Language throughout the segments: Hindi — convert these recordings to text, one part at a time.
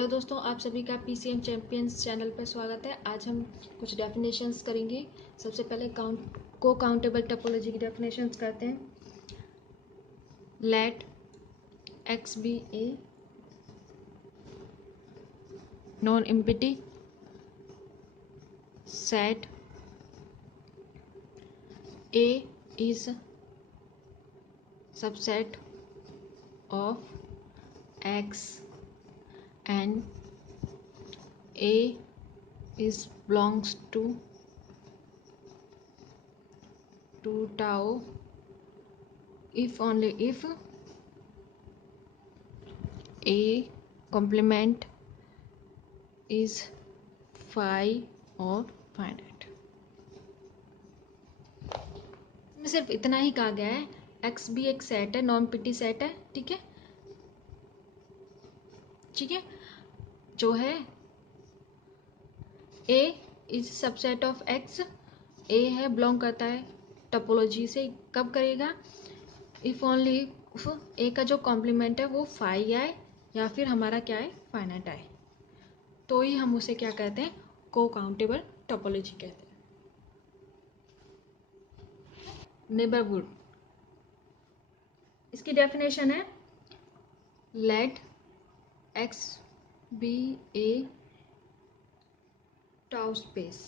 हेलो दोस्तों, आप सभी का पीसीएम चैंपियंस चैनल पर स्वागत है। आज हम कुछ डेफिनेशंस करेंगे। सबसे पहले काउंटेबल टोपोलॉजी की डेफिनेशंस करते हैं। Let X be a non empty set A is subset of X and A is belongs to tau if only if A complement is phi और finite। इसमें सिर्फ इतना ही कहा गया है, एक्स भी एक सेट है, नॉन पिटी सेट है। ठीक है, ठीक है, जो है ए इज सबसेट ऑफ एक्स। ए है, बिलोंग करता है टोपोलॉजी से। कब करेगा? इफ ओनली इफ ए का जो कॉम्प्लीमेंट है वो फाई आए या फिर हमारा क्या है, फाइनाइट आए, तो ही हम उसे क्या कहते हैं, को काउंटेबल टोपोलॉजी कहते हैं। नेबरहुड, इसकी डेफिनेशन है let X be a tau space,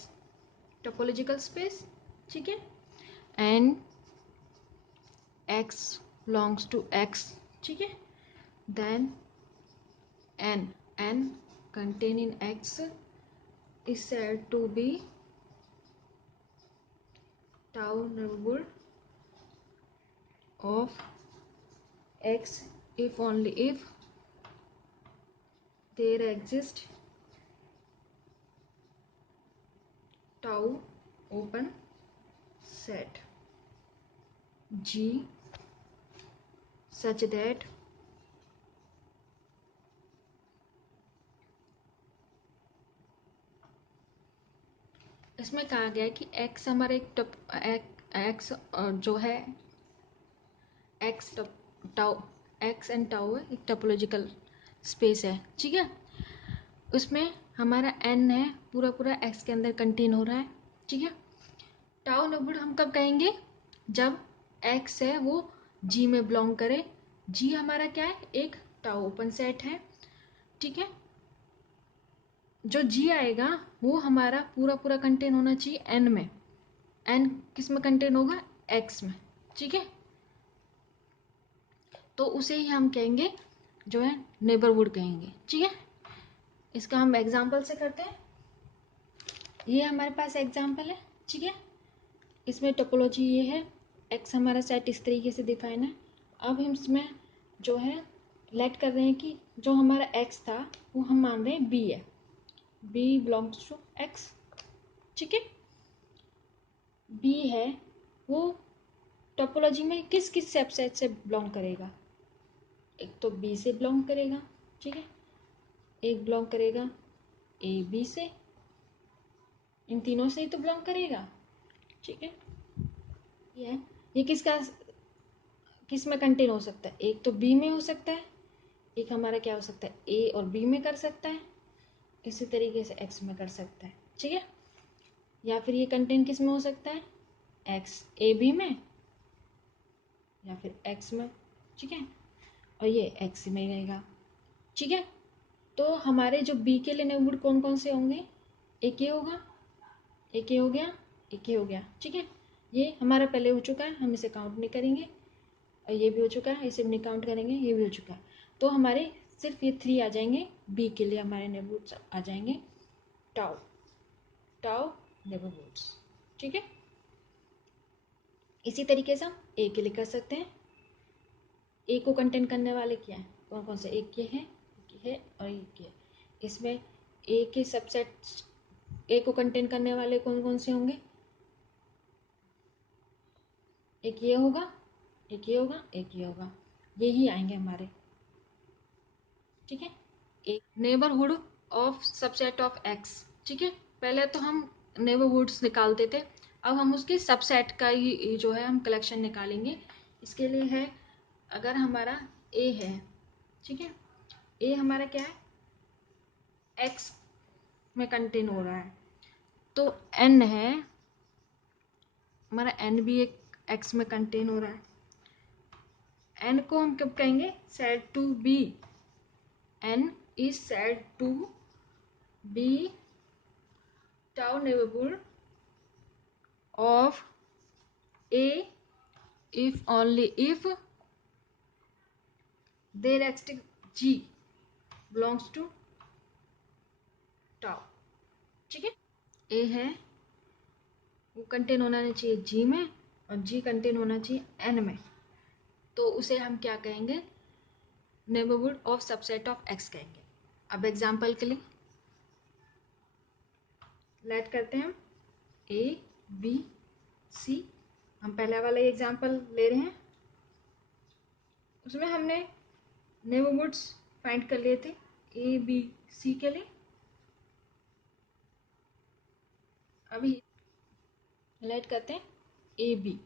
topological space. ठीक है, and x belongs to X. ठीक है, then n contain in x is said to be tau neighborhood of x if only if there exist tau open set G such that इसमें कहा गया है कि x हमारा x जो है x tau x and tau है, एक टोपोलॉजिकल स्पेस है। ठीक है, उसमें हमारा n है, पूरा पूरा x के अंदर कंटेन हो रहा है। ठीक है, टाउ नेबरहुड हम कब कहेंगे? जब x है वो g में बिलोंग करे। g हमारा क्या है, एक टाउ ओपन सेट है। ठीक है, जो g आएगा वो हमारा पूरा पूरा कंटेन होना चाहिए n में। n किस में कंटेन होगा? x में। ठीक है, तो उसे ही हम कहेंगे जो है नेबरहुड कहेंगे। ठीक है, इसका हम एग्जाम्पल से करते हैं। ये हमारे पास एग्जाम्पल है। ठीक है, इसमें टोपोलॉजी ये है, x हमारा सेट इस तरीके से डिफाइन है। अब हम इसमें जो है लेट कर रहे हैं कि जो हमारा x था वो हम मान रहे हैं b है, b बिलोंग्स टू x। ठीक है, b है वो टोपोलॉजी में किस किस सबसेट से बिलोंग करेगा? एक तो b से बिलोंग करेगा। ठीक है, एक बिलोंग करेगा a b से, इन तीनों से ही तो बिलोंग करेगा। ठीक है, ये किस में कंटेन हो सकता है? एक तो बी में हो सकता है, एक हमारा क्या हो सकता है, ए और बी में कर सकता है, इसी तरीके से एक्स में कर सकता है। ठीक है, या फिर ये कंटेन किस में हो सकता है, एक्स ए बी में या फिर एक्स में। ठीक है, और ये एक्स में रहेगा। ठीक है, तो हमारे जो बी के लिए नेबरहुड कौन कौन से होंगे? एक ये होगा, एक ये हो गया, एक ये हो गया। ठीक है, ये हमारा पहले हो चुका है, हम इसे काउंट नहीं करेंगे। और ये भी हो चुका है, इसे भी नहीं काउंट करेंगे, ये भी हो चुका है। तो हमारे सिर्फ ये 3 आ जाएंगे, बी के लिए हमारे नेबरहुड्स आ जाएंगे टाउ टाउ नेबरहुड्स। ठीक है, इसी तरीके से हम ए के लिए कर सकते हैं। ए को कंटेन करने वाले क्या है, कौन कौन से? एक ये है, एक ये है और एक ये है। इसमें ए के सबसेट, ए को कंटेन करने वाले कौन कौन से होंगे? एक ये होगा, एक ये होगा, एक ये होगा, ये ही आएंगे हमारे। ठीक है, एक neighbourhood of subset of x. ठीक है, पहले तो हम नेबरहुड्स निकालते थे, अब हम उसके सबसेट का ही जो है हम कलेक्शन निकालेंगे। इसके लिए है, अगर हमारा ए है, ठीक है, ए हमारा क्या है, एक्स में कंटेन हो रहा है। तो n है हमारा, n भी एक x में कंटेन हो रहा है। n को हम कब कहेंगे? Said to be, n is said to be tau neighborhood of a if only if their x g belongs to tau। ठीक है, a है वो कंटेन होना चाहिए g में और g कंटेन होना चाहिए n में, तो उसे हम क्या कहेंगे? Neighbourhood of subset of x कहेंगे। अब एग्जांपल के लिए लेट करते हैं हम a b c। हम पहला वाला एग्जांपल ले रहे हैं, उसमें हमने नेबरहुड्स फाइंड कर लिए थे a b c के लिए। अभी लेट करते हैं ए बी।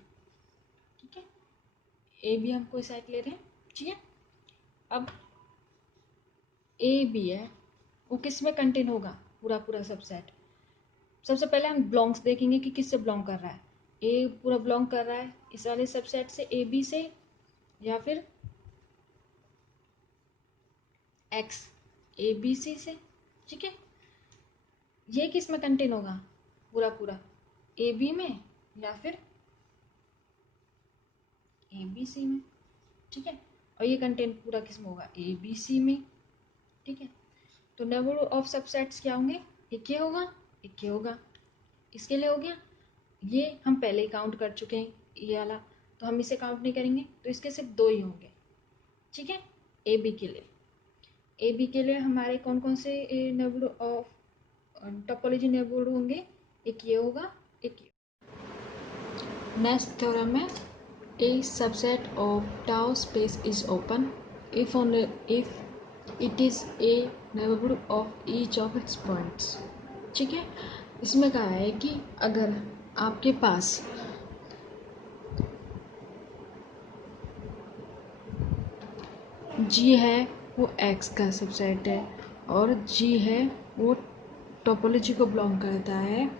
ठीक है, ए बी हम कोई साइड ले रहे हैं। ठीक है, अब ए बी है वो किस में कंटेन होगा? पूरा पूरा सबसेट। सबसे पहले हम बिलोंग्स देखेंगे कि किससे बिलोंग कर रहा है। ए पूरा बिलोंग कर रहा है इस वाले सबसेट से, ए बी से, या फिर एक्स ए बी सी से। ठीक है, ये किस में कंटेन होगा? पूरा पूरा ए बी में या फिर ए बी सी में। ठीक है, और ये कंटेन पूरा किस में होगा? ए बी सी में। ठीक है, तो नेबरहुड ऑफ सबसेट्स क्या होंगे? एक ये होगा, एक ये होगा। इसके लिए हो गया, ये हम पहले ही काउंट कर चुके हैं ये वाला, तो हम इसे काउंट नहीं करेंगे, तो इसके सिर्फ दो ही होंगे। ठीक है, ए बी के लिए, ए बी के लिए हमारे कौन कौन से नेबरहुड ऑफ टोपोलॉजी नेबरहुड होंगे? एक ये होगा, एक ये। नेक्स्ट थ्योरम है, a subset of tau space is open if only if it is a neighborhood of each of its points। ठीक है, इसमें कहा है कि अगर आपके पास g है वो x का सबसेट है और g है वो टोपोलॉजी को बिलोंग करता है,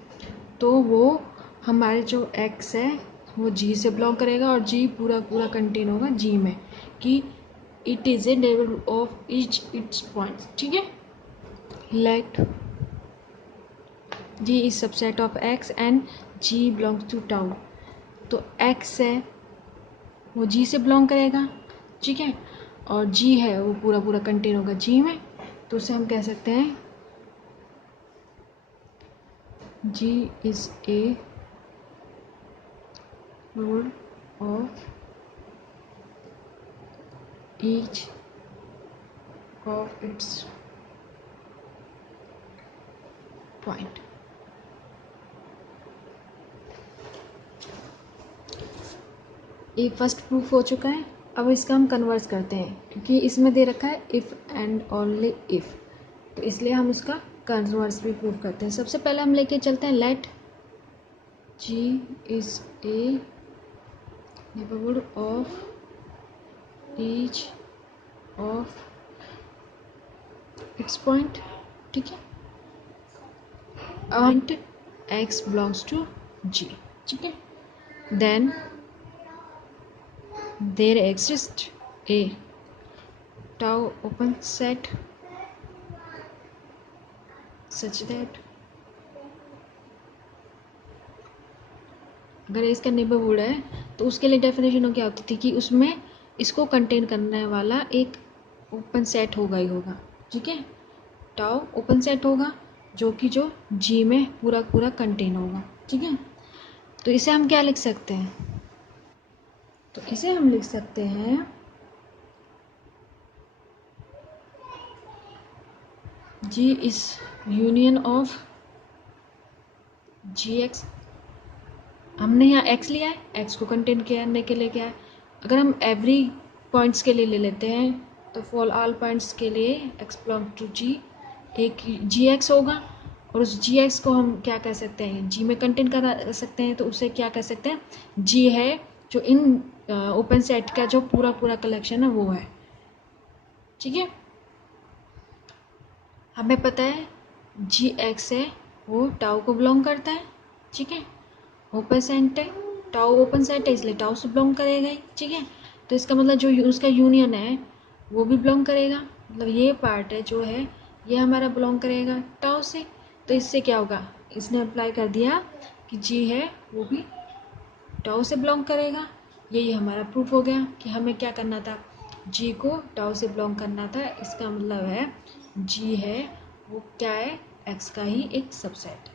तो वो हमारे जो x है वो g से बिलोंग करेगा और g पूरा पूरा कंटेन होगा g में, कि it is a neighbourhood of each its points. ठीक है, let g is subset of x and g belongs to tau. तो x है वो g से बिलोंग करेगा। ठीक है, और g है वो पूरा पूरा कंटेन होगा g में, तो उसे हम कह सकते हैं g is A neighborhood of each of its point। ये फर्स्ट प्रूफ हो चुका है। अब इसका हम कन्वर्स करते हैं, क्योंकि इसमें दे रखा है इफ़ एंड ओनली इफ़, तो इसलिए हम उसका कन्वर्स भी प्रूफ करते हैं। सबसे पहले हम लेके चलते हैं let g is a neighbourhood of each of its point. ठीक है, and x belongs to g। ठीक है, then there exists a tau open set such that अगर इसका नेबरहुड है तो उसके लिए डेफिनेशन क्या होती थी कि उसमें इसको कंटेन करने वाला एक ओपन सेट होगा ही होगा। ठीक है, टाउ ओपन सेट होगा जो कि जो जी में पूरा पूरा कंटेन होगा। ठीक है, तो इसे हम क्या लिख सकते हैं? तो इसे हम लिख सकते हैं G is union of G X. हमने यहाँ x लिया है, x को कंटेन करने के लिए क्या है, अगर हम एवरी पॉइंट्स के लिए ले लेते हैं तो फॉर ऑल पॉइंट्स के लिए x बिलोंग टू g एक जी एक्स होगा, और उस जी एक्स को हम क्या कह सकते हैं? g में कंटेन कर सकते हैं, तो उसे क्या कह सकते हैं? g है जो इन ओपन सेट का जो पूरा पूरा कलेक्शन है वो है। ठीक है, हमें पता है जी एक्स है वो टाउ को बिलोंग करता है, ठीक है। ओपन सेट है, टाउ ओपन सेट है इसलिए टाउ से बिलोंग करेगा ही, ठीक है। तो इसका मतलब जो उसका यूनियन है वो भी बिलोंग करेगा, मतलब ये पार्ट है जो है ये हमारा बिलोंग करेगा टाउ से। तो इससे क्या होगा, इसने अप्लाई कर दिया कि जी है वो भी टाउ से बिलोंग करेगा। यही हमारा प्रूफ हो गया कि हमें क्या करना था, जी को टाउ से बिलोंग करना था। इसका मतलब है जी है वो क्या है, एक्स का ही एक सबसेट।